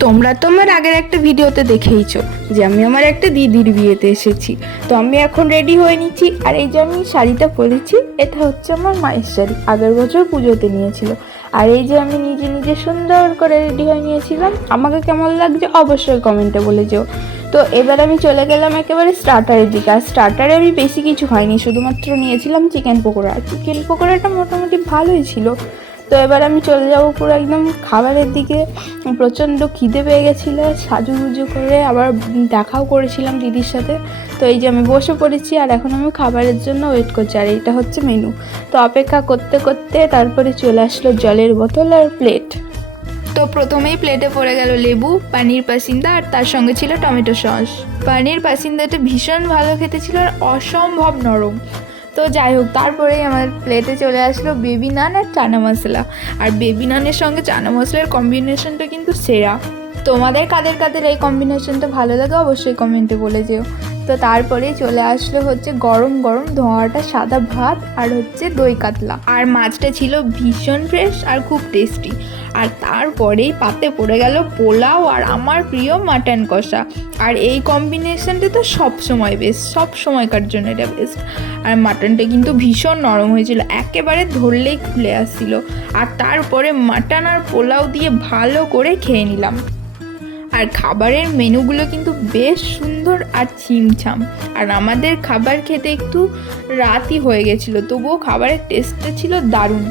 তোমরা তো আমার আগের একটা ভিডিওতে দেখেইছো যে আমি আমার একটা দিদির বিয়েতে এসেছি। তো আমি এখন রেডি হয়ে নিচ্ছি। আর এই যে আমি শাড়িটা পরেছি, এটা হচ্ছে আমার মায়ের শাড়ি, আগের বছর পুজোতে নিয়েছিল। আর এই যে আমি নিজে নিজে সুন্দর করে রেডি হয়ে নিয়েছিলাম। আমাকে কেমন লাগছে অবশ্যই কমেন্টে বলে যেও। তো এবার আমি চলে গেলাম একেবারে স্টার্টারের দিকে। আর স্টার্টারে আমি বেশি কিছু খাইনি, শুধুমাত্র নিয়েছিলাম চিকেন পকোড়া। আর চিকেন পকোড়াটা মোটামুটি ভালোই ছিল। তো এবার আমি চলে যাবো পুরো একদম খাবারের দিকে। প্রচণ্ড খিদে পেয়ে গেছিলো, সাজুগুজু করে আবার দেখাও করেছিলাম দিদির সাথে। তো এই যে আমি বসে পড়েছি আর এখন আমি খাবারের জন্য ওয়েট করছি। আর এইটা হচ্ছে মেনু। তো অপেক্ষা করতে করতে তারপরে চলে আসলো জলের বোতল আর প্লেট। তো প্রথমেই প্লেটে পড়ে গেল লেবু, পানির পাসিন্দা, আর তার সঙ্গে ছিল টমেটো সস। পানির পাসিন্দাটা ভীষণ ভালো খেতে ছিল আর অসম্ভব নরম। তো যাই হোক, তারপরেই আমার প্লেটে চলে আসলো বেবি নান আর চানা মশলা। আর বেবি নানের সঙ্গে চানা মশলার কম্বিনেশনটা কিন্তু সেরা। তোমাদের কাদের কাদের এই কম্বিনেশনটা ভালো লাগে অবশ্যই কমেন্টে বলে যেও। তো তারপরেই চলে আসলো হচ্ছে গরম গরম ধোঁয়াটা সাদা ভাত আর হচ্ছে দই কাতলা। আর মাছটা ছিল ভীষণ ফ্রেশ আর খুব টেস্টি। আর তারপরেই পাতে পড়ে গেল পোলাও আর আমার প্রিয় মাটন কষা। আর এই কম্বিনেশনটা তো সব সময় বেস্ট, সব সময়কার জন্য এটা বেস্ট। আর মাটনটা কিন্তু ভীষণ নরম হয়েছিল, একেবারে ধরলেই খুলে আসছিল। আর তারপরে মাটন আর পোলাও দিয়ে ভালো করে খেয়ে নিলাম। আর খাবারের মেনুগুলো কিন্তু বেশ সুন্দর আর ছিমছাম। আর আমাদের খাবার খেতে একটু রাতই হয়ে গেছিলো, তবুও খাবারের টেস্টটা ছিল দারুণ।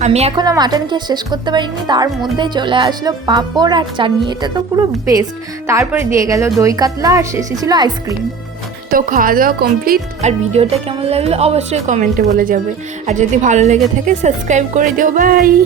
আমি এখনও মাটন খেয়ে শেষ করতে পারিনি, তার মধ্যে চলে আসলো পাঁপড় আর চাটনি, এটা তো পুরো বেস্ট। তারপরে দিয়ে গেল দই কাতলা আর শেষে ছিল আইসক্রিম। তো খাওয়া দাওয়া কমপ্লিট। আর ভিডিওটা কেমন লাগলো অবশ্যই কমেন্টে বলে যাবে। আর যদি ভালো লেগে থাকে সাবস্ক্রাইব করে দিও। বাই।